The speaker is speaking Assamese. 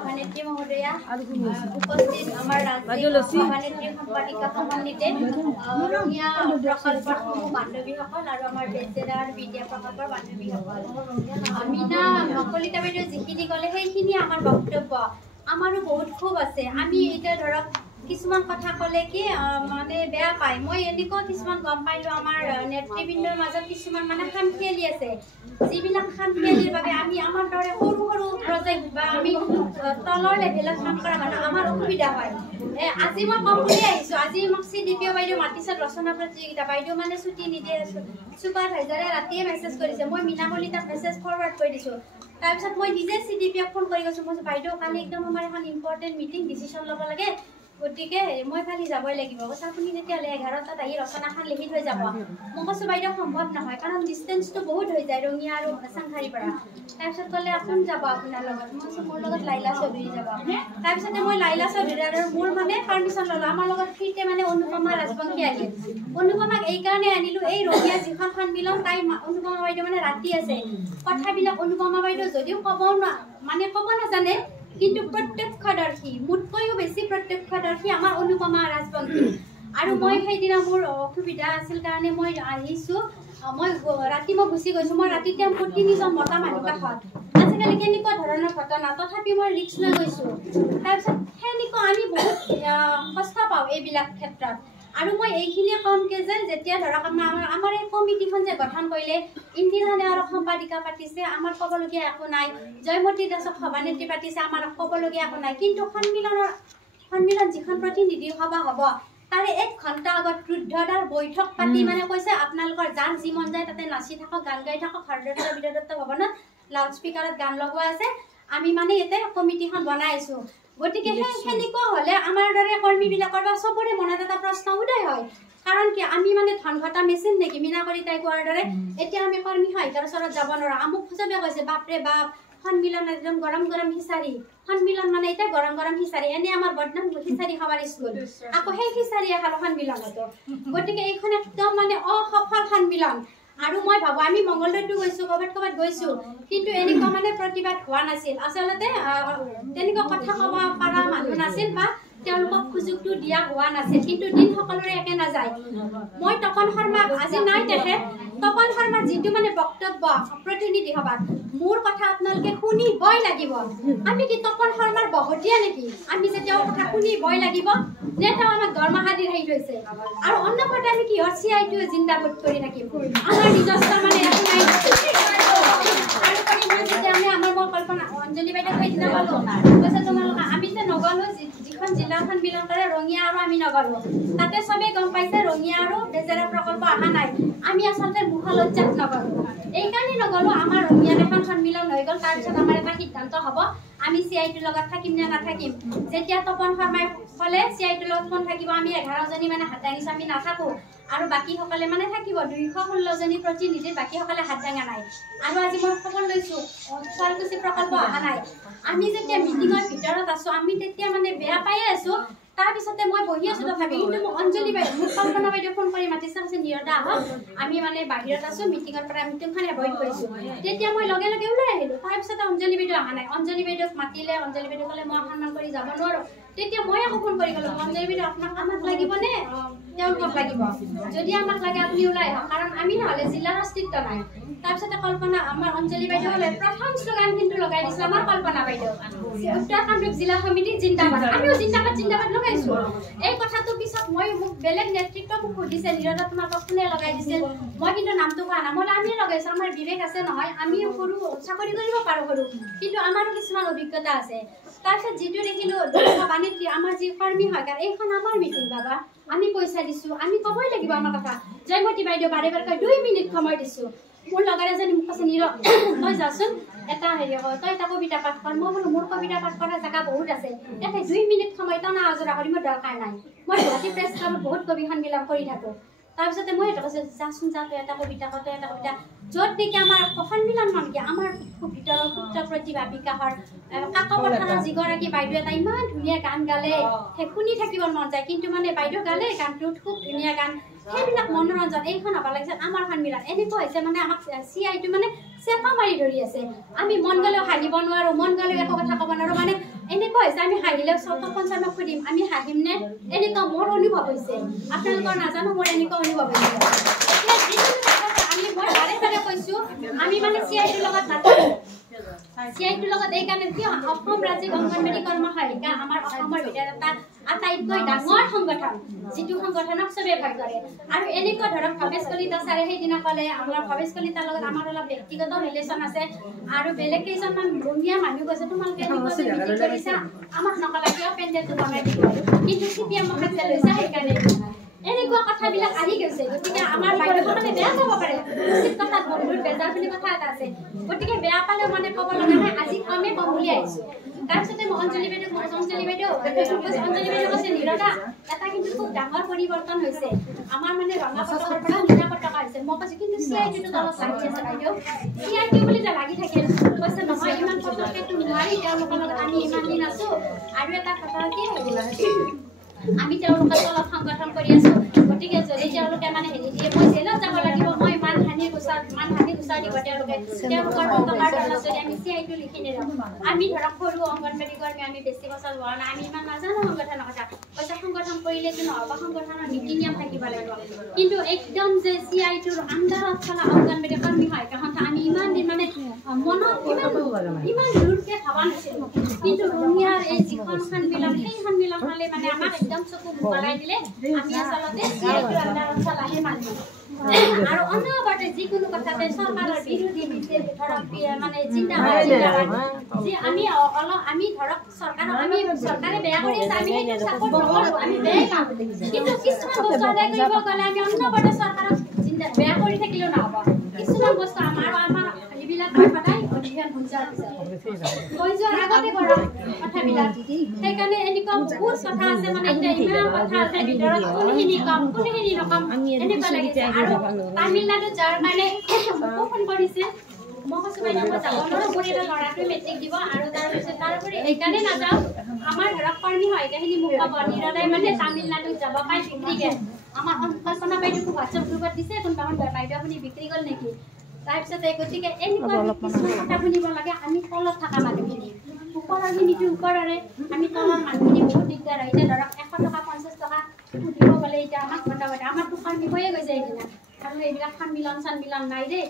সভানেত্ৰী মহোদয়া, উপস্থিত আমাৰ ৰাজ্যিক সভানেত্ৰী সম্পাদিকা সমন্বিতে ৰঙিয়া প্ৰকল্পৰ সমূহ বান্ধৱীসকল আৰু আমাৰ বেজেদাৰ বিদ্যা প্ৰকল্পৰ বান্ধৱীসকল, মীনা কলিতা বাইদেউ যিখিনি ক'লে সেইখিনি আমাৰ বক্তব্য। আমাৰো বহুত ক্ষোভ আছে। আমি এতিয়া ধৰক কিছুমান কথা ক'লে কি মানে বেয়া পায়। মই এনেকুৱা কিছুমান গম পাইলোঁ আমাৰ নেতৃবৃন্দৰ মাজত কিছুমান মানে খামখেয়ালি আছে, যিবিলাক খামখেয়ালিৰ বাবে আমি আমাৰ দৰে সৰু সৰু প্ৰজেক্ট বা আমি তলৰ লেভেলত কাম কৰা মানুহ আমাৰ অসুবিধা হয়। আজি মই কম বুলি আহিছোঁ, আজি মোক CDPO বাইদেউ মাতিছে ৰচনা প্ৰতিযোগিতা, বাইদেউ মানে ছুটি নিদিয়ে, ছুপাৰভাইজাৰে ৰাতিয়ে মেছেজ কৰিছে, মই মীনা কলিতাক মেছেজ ফৰৱাৰ্ড কৰি দিছোঁ। তাৰপিছত মই নিজে CDPOক ফোন কৰি কৈছোঁ, মই বাইদেউ কালি একদম আমাৰ এখন ইম্পৰ্টেণ্ট মিটিং ডিচিশ্যন ল'ব লাগে, গতিকে মই কালি যাবই লাগিব। কৈছে আপুনি তেতিয়াহ'লে 11টাত আহি ৰচনাখন লিখি থৈ যাব। মই কৈছোঁ বাইদেউ সম্ভৱ নহয়, কাৰণ ডিষ্টেঞ্চটো বহুত হৈ যায় ৰঙিয়া আৰু চাংখাৰীৰ পৰা। তাৰপিছত ক'লে কোন যাব আপোনাৰ লগত? মই কৈছোঁ মোৰ লগত লাইলা চৌধুৰী যাব। তাৰপিছতে মই লাইলা চৌধুৰী আৰু মোৰ মানে পাৰ্মিশ্যন ল'লোঁ। আমাৰ লগত ফ্ৰীতে মানে অনুপমা ৰাজবংশী আহিল। অনুপমাক এইকাৰণে আনিলোঁ, এই ৰঙিয়া যিখন সন্মিলন তাই অনুপমা বাইদেউ মানে ৰাতি আছে, কথাবিলাক অনুপমা বাইদেউ যদিও ক'ব নাজানে, কিন্তু প্ৰত্যক্ষদৰ্শী, মোতকৈও বেছি প্ৰত্যক্ষদৰ্শী আমাৰ অনুপমা ৰাজবংশী। আৰু মই সেইদিনা মোৰ অসুবিধা আছিল কাৰণে মই আহিছোঁ, মই ৰাতি গুচি গৈছোঁ। মই ৰাতি টেম্পুত 3জন মতা মানুহ কাষত, আজিকালি কেনেকুৱা ধৰণৰ ঘটনা, তথাপি মই ৰিক্স লৈ গৈছোঁ। তাৰপিছত সেনেকুৱা আমি বহুত কষ্ট পাওঁ এইবিলাক ক্ষেত্ৰত। আৰু মই এইখিনিয়ে ক'মকে যে যেতিয়া ধৰক আমাৰ এই কমিটিখন যে গঠন কৰিলে, ইন্দিৰা নেওয়াৰক সম্পাদিকা পাতিছে, আমাৰ ক'বলগীয়া একো নাই, জয়মতী দাসক সভানেত্ৰী পাতিছে, আমাৰ ক'বলগীয়া একো নাই। কিন্তু সন্মিলন যিখন প্ৰতিনিধি সভা হ'ব, তাৰে 1 ঘণ্টা আগত ৰুদ্ধদ্বাৰ বৈঠক পাতি মানে কৈছে আপোনালোকৰ যাৰ যি মন যায় তাতে নাচি থাকক, গান গাই থাকক, হৰদত্ত বিদ্যাদত্ত ভৱনত লাউড স্পীকাৰত গান লগোৱা আছে, আমি মানে ইয়াতে কমিটিখন বনাই আছোঁ। গতিকে সেনেকুৱা হ'লে আমাৰ দৰে কৰ্মীবিলাকৰ বা চবৰে মনত এটা প্ৰশ্ন উদয় হয়, কাৰণ কি আমি মানে ধন ঘটা মেচিন নেকি? মীনা কলিতাই কোৱাৰ দৰে এতিয়া আমি কৰ্মী সহায়িকাৰ ওচৰত যাব নোৱাৰোঁ। আমুক চবে কৈছে বাপৰে বাপ, সন্মিলন একদম গৰম গৰম খিচাৰি, সন্মিলন মানে এতিয়া গৰম গৰম খিচাৰি, এনে আমাৰ বদনাম খিচাৰি খাবাৰ স্কুল, আকৌ সেই খিচাৰিয়ে খালোঁ সন্মিলনতো। গতিকে এইখন একদম মানে অসফল সন্মিলন। আৰু মই ভাবোঁ আমি মংগলদৈতো গৈছোঁ, ক'ৰবাত গৈছোঁ, কিন্তু এনেকুৱা মানে প্ৰতিবাদ হোৱা নাছিল। আচলতে তেনেকুৱা কথা ক'ব পৰা মানুহ নাছিল বা তেওঁলোকক সুযোগটো দিয়া হোৱা নাছিল। কিন্তু দিন সকলোৰে একে নাযায়। মই তপন শৰ্মাক, আজি নাই তেখেত, তপন শৰ্মাৰ যিটো মানে বক্তব্য প্ৰতিনিধি সভাত, মোৰ কথা আপোনালোকে শুনিবই লাগিব। আমি কি তপন শৰ্মাৰ বহতীয়া নেকি? আমি যে তেওঁৰ কথা শুনিবই লাগিব নে তেওঁ আমাক দৰমহা দি ৰাখি থৈছে? আৰু অন্যপটে আমি কিহৰ CIটো জিন্দাবাদ কৰি থাকিম? আমাৰ নিজস্ব মানে একো নাই। আমাৰ মই কল্পনা অঞ্জলি বাইদেউ সেইদিনা ক'লো, কৈছে তোমালোকে আমি যে নগ'লো, যিখন জিলাৰ সন্মিলন কৰে ৰঙিয়া আৰু আমি নগ'লো, তাতে চবেই গম পাইছে ৰঙিয়া আৰু বেজেৰা প্ৰকল্প অহা নাই। আমি আচলতে মুখালজ্জাত নগ'লো, এইকাৰণে নগ'লো। আমাৰ ৰঙিয়াত এখন সন্মিলন হৈ গ'ল, তাৰপিছত আমাৰ এটা সিদ্ধান্ত হ'ব আমি CIটোৰ লগত থাকিম নে নাথাকিম। যেতিয়া তপন শৰ্মাই ক'লে CIটোৰ লগত কোন থাকিব, আমি 11জনী মানে হাত দাঙিছোঁ, আমি নাথাকোঁ, আৰু বাকীসকলে মানে থাকিব। 216জনী প্ৰতিনিধিৰ বাকীসকলে হাত দাঙা নাই। আৰু আজি মই খবৰ লৈছোঁ শুৱালকুছি প্ৰকল্প অহা নাই। আমি যেতিয়া মিটিঙৰ ভিতৰত আছোঁ, আমি তেতিয়া মানে বেয়া পায়ে আছোঁ। তাৰপিছতে মই বহি আছোঁ তথাপি, কিন্তু মোক অঞ্জলি বাইদেউ, মোক কল্পনা বাইদেউ ফোন কৰি মাতিছে, কৈছে নিৰদা আহক, আমি মানে বাহিৰত আছোঁ, মিটিঙৰ পৰা মিটিংখন এভইড কৰিছোঁ। তেতিয়া মই লগে লগে ওলাই আহিলোঁ। তাৰপিছতে অঞ্জলি বাইদেউ অহা নাই। অঞ্জলি বাইদেউক মাতিলে, অঞ্জলি বাইদেউ ক'লে মই সন্মান কৰি যাব নোৱাৰোঁ। তেতিয়া মই আকৌ ফোন কৰি ক'লোঁ, অঞ্জলি বাইদেউ আমাক লাগিবনে তেওঁলোকক লাগিব? যদি আমাক লাগে আপুনি ওলাই আহক, কাৰণ আমি নহ'লে জিলাৰ অস্তিত্ব নাই। তাৰপিছতে কল্পনা আমাৰ অঞ্জলি বাইদেউ হ'লে প্ৰথম শ্লোগান কিন্তু লগাই দিছিল আমাৰ কল্পনা বাইদেউ, উত্তৰ কামৰূপ জিলা সমিতি জিন্দাবাদ। আমিও জিন্দাবাদ লগাইছোঁ। এই কথাটো পিছত মোক বেলেগ নেতৃত্ব মোক সুধিছে, নিৰদা তোমালোকক কোনে লগাই দিছিল? মই কিন্তু নামটো কোৱা নাই। মই আমিয়ে লগাইছোঁ, আমাৰ বিবেক আছে নহয়, আমি সৰু চাকৰি কৰিব পাৰোঁ সৰু, কিন্তু আমাৰো কিছুমান অভিজ্ঞতা আছে। তাৰপিছত যিটো দেখিলোঁ সভানেত্ৰী, আমাৰ যি কৰ্মী সহায়িকাৰ, এইখন আমাৰ মিটিং বাবা, আমি পইচা দিছোঁ, আমি ক'বই লাগিব আমাৰ কথা। জয়মতী বাইদেউ বাৰে বাৰে কয় 2 মিনিট সময় দিছোঁ। মোৰ লগৰ এজনী মোক কৈছে নীৰ তই যাচোন এটা তই এটা কবিতা পাঠ কৰ। মই বোলো মোৰ কবিতা পাঠ কৰা জেগা বহুত আছে, ইয়াতে 2 মিনিট সময় টনা আজৰা কৰি মোৰ দৰকাৰ নাই। মই গুৱাহাটী প্ৰেছ ক্লাবত বহুত কবি সন্মিলন কৰি থাকোঁ। তাৰপিছতে মই এটা কৈছোঁ যাচোন যা, তই এটা কবিতা কৰ, তই এটা কবিতা, য'ত নেকি আমাৰ সন্মিলন মানে কি আমাৰ ভিতৰৰ সুপ্ত প্ৰতিভা বিকাশৰ কাকপথাৰৰ যিগৰাকী বাইদেউ এটা ইমান ধুনীয়া গান গালে, সেই শুনি থাকিব মন যায়। কিন্তু মানে বাইদেউ গালে গানটোত খুব ধুনীয়া গান, সেইবিলাক মনোৰঞ্জন। এইখন হ'ব লাগিছে আমাৰ সন্মিলন। এনেকুৱা হৈছে মানে আমাক CIটো মানে চেপা মাৰি ধৰি আছে। আমি মন গ'লেও হাঁহিব নোৱাৰোঁ, মন গ'লেও একো কথা ক'ব নোৱাৰোঁ। মানে হৈছে আমি হাঁহিলে তপন শৰ্মাক সুধিম আমি হাঁহিমনে এনেকুৱা মোৰ অনুভৱ হৈছে আপোনালোকৰ নাজানো মোৰ এনেকুৱা অনুভৱ হৈছে আমি মই বাৰে বাৰে কৈছো আমি মানে চিআইটিৰ লগত নাথাকো চিআইটিৰ লগত এই কাৰণে কি অসম ৰাজ্যিক অংগনবাড়ী কৰ্মসহায়িকা আমাৰ অসমৰ ভিতৰত এটা আটাইতকৈ ডাঙৰ সংগঠন যিটো সংগঠনক চবে ভয় কৰে আৰু এনেকুৱা ধৰক ভৱেশ কলিতা ছাৰে সেইদিনা ক'লে আমাৰ ভৱেশ কলিতাৰ লগত আমাৰ অলপ ব্যক্তিগত ৰিলেশ্যন আছে আৰু বেলেগ কেইজনমান ৰঙীয়া মানুহ কৈছে তোমালোকে মিটিং কৰিছা আমাক নকলা কিয় পেণ্ডেলটো বনাই দিব কিন্তু চিপিএমক যে লৈছা সেইকাৰণে এনেকুৱা কথাবিলাক আহি গৈছে গতিকে আমাৰ বাইদেউসকলে বেয়া পাব পাৰে উচিত কথাত বন্ধুৰ বেজাৰ বুলি কথা এটা আছে গতিকে বেয়া পালেও মানে ক'ব লগা নাই আজি কমে কম বুলি আহিছোঁ তাৰপিছতে মই অঞ্জলি বাইদেউ কৈছে নিৰদা এটা কিন্তু খুব ডাঙৰ পৰিৱৰ্তন হৈছে আমাৰ মানে ৰঙা পতাকাৰ পৰা নীলা পতাকা হৈছে মই কৈছোঁ কিন্তু চিআইটিটো তলত লাগি আছে বাইদেউ চিআইটি বুলি যে লাগি থাকে কৈছে নহয় ইমান পটককেতো নোৱাৰি তেওঁলোকৰ লগত আমি ইমান দিন আছোঁ আৰু এটা কথা কি আমি তেওঁলোকৰ তলত সংগঠন কৰি আছোঁ গতিকে যদি তেওঁলোকে মানে হেৰি দিয়ে মই জেলত যাব লাগিব মই মানহানি গুচাই দিব তেওঁলোকৰ পতাকাৰ তলত যদি আমি চিআইটি লিখি নিদিওঁ আমি ধৰক সৰু অংগনবাড়ী কৰ্মী আমি বেছি বছৰ হোৱা নাই আমি ইমান নাজানো সংগঠনৰ কথা কৈছে সংগঠন কৰিলেতো নহ'ব সংগঠনৰ নীতি নিয়ম থাকিব লাগিব কিন্তু একদম যে চিআইটিৰ আণ্ডাৰত চলা অংগনবাড়ী কৰ্মী হয় কাৰণ আমি ইমান দিন মানে মনত ইমান দূৰকৈ ভবা নাছিলোঁ কিন্তু ৰঙিয়াৰ এই যিখন সন্মিলন সেই সন্মিলনলৈ মানে আমাক একদম চকু মুকলাই দিলে আমি আচলতে চিআইটিৰ আণ্ডাৰত চলাহে মানুহ আৰু অন্যবাৰে যিকোনো কথাতে চৰকাৰৰ বিৰোধী ধৰক মানে জিন্দাবাদ যে আমি ধৰক চৰকাৰক আমি চৰকাৰে বেয়া কৰি আছে আমি সেইটো ছাপোৰ্ট নকৰোঁ আমি বেয়াই পাওঁ কিন্তু কিছুমান বস্তু আদায় কৰিব গ'লে আমি অন্যবাৰে চৰকাৰক বেয়া কৰি থাকিলেও নহ'ব কিছুমান বস্তু আমাৰ এইবিলাক সদায় অধ্যয়ন হৈ যোৱাৰ আগতে কৰা কথাবিলাক সেইকাৰণে এনেকুৱা বহুত কথা আছে মানে এতিয়া ইমান কথা আছে ভিতৰত কোনখিনি কম কোনখিনি নকম এনেকুৱা লাগিছে আৰু তামিলনাডুত যাৰ কাৰণে ফোন কৰিছে মই কৈছোঁ বাইদেউ মই যাব নোৱাৰোঁ মোৰ এটা ল'ৰাটোৱে মেট্ৰিক দিব আৰু তাৰপিছত তাৰোপৰি এইকাৰণে নাযাওঁ আমাৰ ধৰক কৰ্মী সহায়িকাখিনি মোক ক'ব নিৰদাই মানে তামিলনাডুত যাব পাই বিক্ৰীকে আমাৰ কল্পনা বাইদেউকো হোৱাটছএপ গ্ৰুপত দিছে কোনোবাখন বাইদেউ আপুনি বিক্ৰী গ'ল নেকি তাৰপিছতে গতিকে এনেকুৱা কিছুমান কথা শুনিব লাগে আমি তলত থকা মানুহখিনি ওপৰৰখিনিটো ওপৰৰে আমি তলৰ মানুহখিনি বহুত দিগদাৰ হয় এতিয়া ধৰক 100 টকা 50 টকা দিব গ'লে এতিয়া আমাক মোটামুটি আমাৰ দোকান হৈয়ে গৈছে সেইদিনা আৰু এইবিলাক সন্মিলন নাই দেই